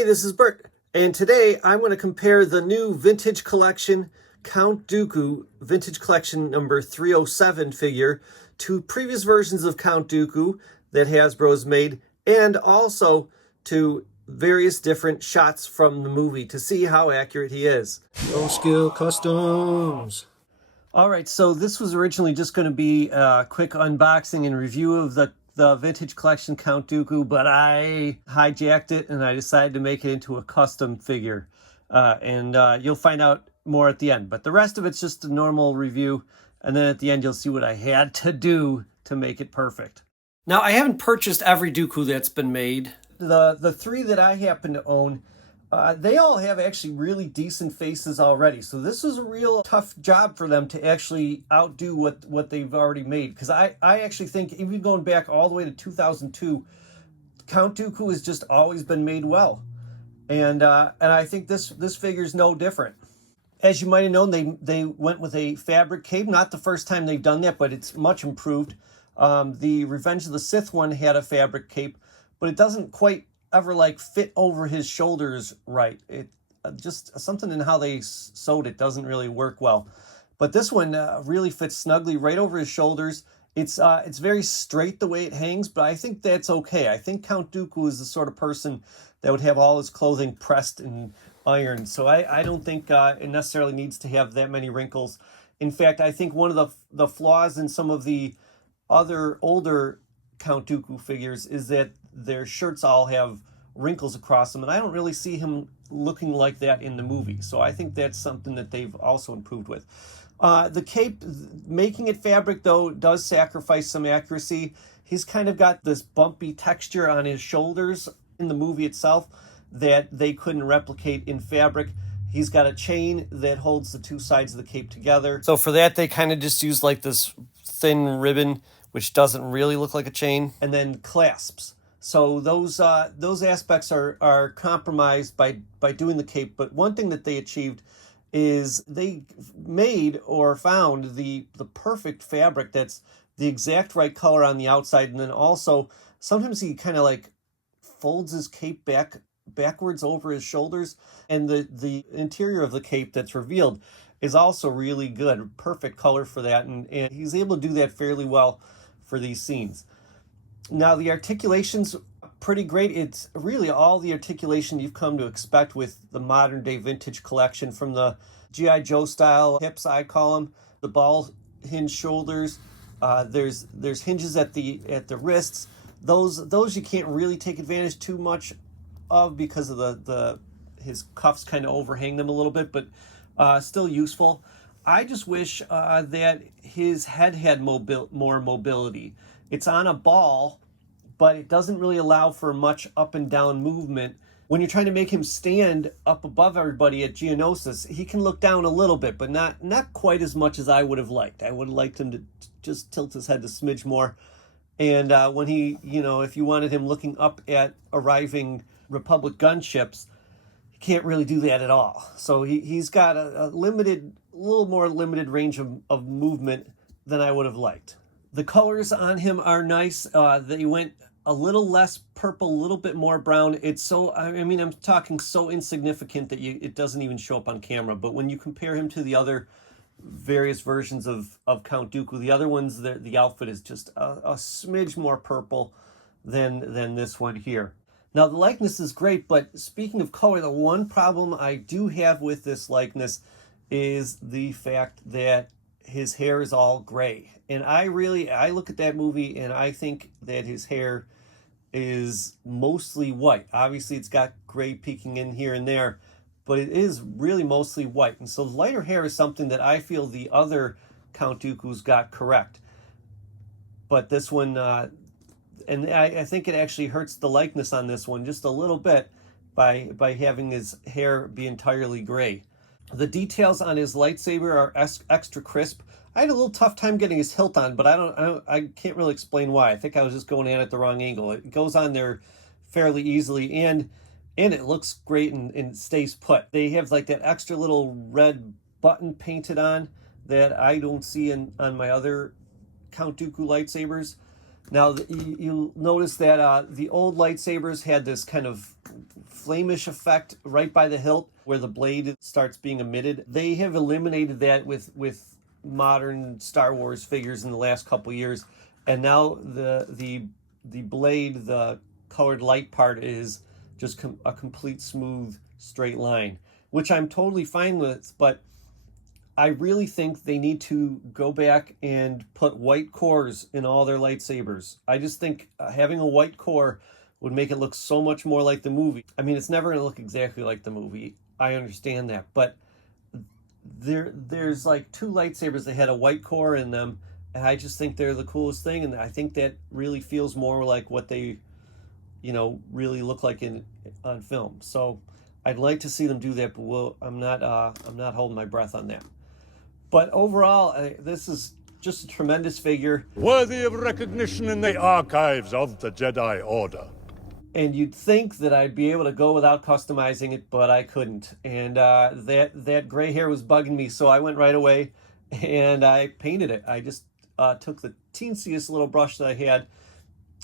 Hey, this is Bert, and today I'm going to compare the new Vintage Collection Count Dooku Vintage Collection number 307 figure to previous versions of Count Dooku that Hasbro has made, and also to various different shots from the movie to see how accurate he is. No Skill Customs. Alright, so this was originally just going to be a quick unboxing and review of the Vintage Collection Count Dooku, but I hijacked it and I decided to make it into a custom figure. You'll find out more at the end. But the rest of it's just a normal review, and then at the end you'll see what I had to do to make it perfect. Now, I haven't purchased every Dooku that's been made. The three that I happen to own, they all have actually really decent faces already. So this was a real tough job for them to actually outdo what they've already made. Because I actually think, even going back all the way to 2002, Count Dooku has just always been made well. And I think this figure's no different. As you might have known, they went with a fabric cape. Not the first time they've done that, but it's much improved. The Revenge of the Sith one had a fabric cape, but it doesn't quite ever like fit over his shoulders right. It just something in how they sewed it doesn't really work well. But this one really fits snugly right over his shoulders. It's very straight the way it hangs, but I think that's okay. I think Count Dooku is the sort of person that would have all his clothing pressed and ironed. So I don't think it necessarily needs to have that many wrinkles. In fact, I think one of the flaws in some of the other older Count Dooku figures is that their shirts all have wrinkles across them, and I don't really see him looking like that in the movie. So I think that's something that they've also improved with. The cape, making it fabric though, does sacrifice some accuracy. He's kind of got this bumpy texture on his shoulders in the movie itself that they couldn't replicate in fabric. He's got a chain that holds the two sides of the cape together. So for that, they kind of just use like this thin ribbon, which doesn't really look like a chain, and then clasps. So those aspects are compromised by doing the cape. But one thing that they achieved is they made or found the perfect fabric that's the exact right color on the outside, and then also sometimes he kind of like folds his cape backwards over his shoulders, and the interior of the cape that's revealed is also really good, perfect color for that, and he's able to do that fairly well for these scenes. Now, the articulation's pretty great. It's really all the articulation you've come to expect with the modern day Vintage Collection, from the G.I. Joe style hips, I call them, the ball hinge shoulders. There's hinges at the wrists. Those you can't really take advantage too much of because of his cuffs kind of overhang them a little bit, but still useful. I just wish that his head had more mobility. It's on a ball, but it doesn't really allow for much up and down movement. When you're trying to make him stand up above everybody at Geonosis, he can look down a little bit, but not quite as much as I would have liked. I would have liked him to just tilt his head a smidge more. And when he, if you wanted him looking up at arriving Republic gunships, he can't really do that at all. So he's got a little more limited range of movement than I would have liked. The colors on him are nice. They went a little less purple, a little bit more brown. It's so, I'm talking so insignificant that it doesn't even show up on camera. But when you compare him to the other various versions of Count Dooku, the other ones, the outfit is just a smidge more purple than this one here. Now, the likeness is great, but speaking of color, the one problem I do have with this likeness is the fact that his hair is all gray. And I look at that movie and I think that his hair is mostly white. Obviously, it's got gray peeking in here and there, but it is really mostly white. And so lighter hair is something that I feel the other Count Dooku's got correct. But this one, and I think it actually hurts the likeness on this one just a little bit by having his hair be entirely gray. The details on his lightsaber are extra crisp. I had a little tough time getting his hilt on, but I can't really explain why. I think I was just going at it the wrong angle. It goes on there fairly easily, and it looks great and stays put. They have like that extra little red button painted on that I don't see on my other Count Dooku lightsabers. Now, you'll notice that the old lightsabers had this kind of flamish effect right by the hilt where the blade starts being emitted. They have eliminated that with modern Star Wars figures in the last couple years, and now the blade, the colored light part, is just a complete smooth straight line, which I'm totally fine with. But I really think they need to go back and put white cores in all their lightsabers. I just think having a white core would make it look so much more like the movie. I mean, it's never going to look exactly like the movie. I understand that. But there's like 2 lightsabers that had a white core in them, and I just think they're the coolest thing. And I think that really feels more like what they, really look like on film. So I'd like to see them do that, but I'm not holding my breath on that. But overall, this is just a tremendous figure. Worthy of recognition in the archives of the Jedi Order. And you'd think that I'd be able to go without customizing it, but I couldn't. And that gray hair was bugging me, so I went right away and I painted it. I just took the teensiest little brush that I had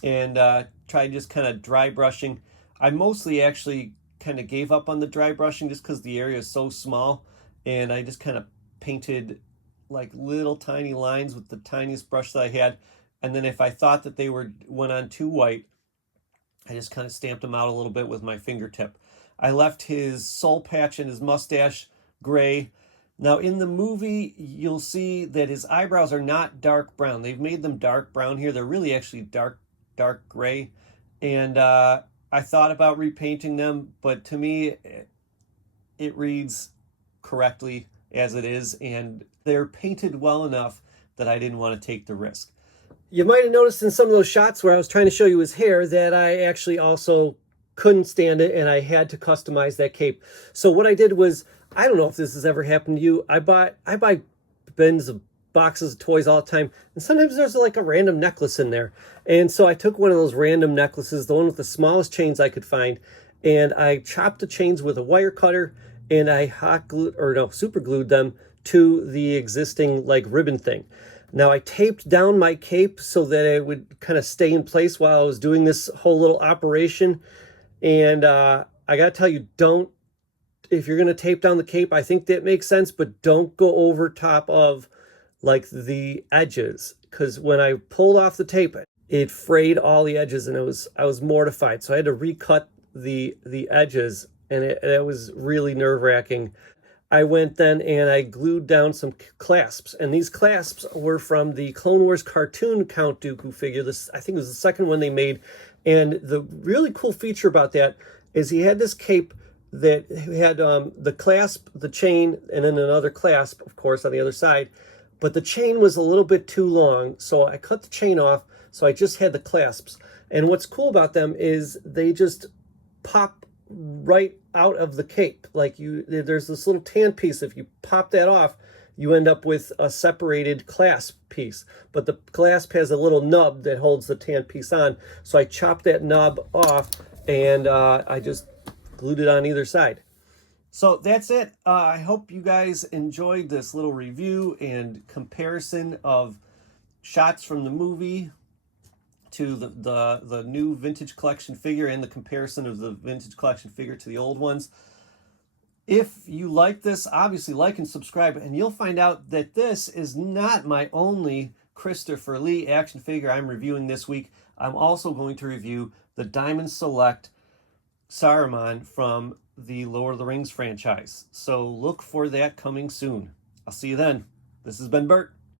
and tried just kind of dry brushing. I mostly actually kind of gave up on the dry brushing just because the area is so small, and I just kind of painted like little tiny lines with the tiniest brush that I had. And then if I thought that they went on too white, I just kind of stamped them out a little bit with my fingertip. I left his soul patch and his mustache gray. Now in the movie, you'll see that his eyebrows are not dark brown. They've made them dark brown here. They're really actually dark gray. And I thought about repainting them, but to me, it reads correctly as it is, and they're painted well enough that I didn't want to take the risk. You might have noticed in some of those shots where I was trying to show you his hair that I actually also couldn't stand it, and I had to customize that cape. So what I did was, I don't know if this has ever happened to you, I buy bins of boxes of toys all the time, and sometimes there's like a random necklace in there. And so I took one of those random necklaces, the one with the smallest chains I could find, and I chopped the chains with a wire cutter, and I super glued them to the existing like ribbon thing. Now I taped down my cape so that it would kind of stay in place while I was doing this whole little operation. And I gotta tell you, if you're gonna tape down the cape, I think that makes sense, but don't go over top of like the edges, because when I pulled off the tape, it frayed all the edges, and I was mortified. So I had to recut the edges, and it was really nerve-wracking. I went then and I glued down some clasps, and these clasps were from the Clone Wars cartoon Count Dooku figure. This, I think, was the second one they made. And the really cool feature about that is he had this cape that had the clasp, the chain, and then another clasp, of course, on the other side. But the chain was a little bit too long, so I cut the chain off, so I just had the clasps. And what's cool about them is they just pop right out of the cape. Like there's this little tan piece. If you pop that off, you end up with a separated clasp piece. But the clasp has a little nub that holds the tan piece on. So I chopped that nub off, and I just glued it on either side. So that's it. I hope you guys enjoyed this little review and comparison of shots from the movie to the new vintage collection figure, and the comparison of the vintage collection figure to the old ones. If you like this, obviously like and subscribe, and you'll find out that this is not my only Christopher Lee action figure I'm reviewing this week. I'm also going to review the Diamond Select Saruman from the Lord of the Rings franchise. So look for that coming soon. I'll see you then. This has been Bert.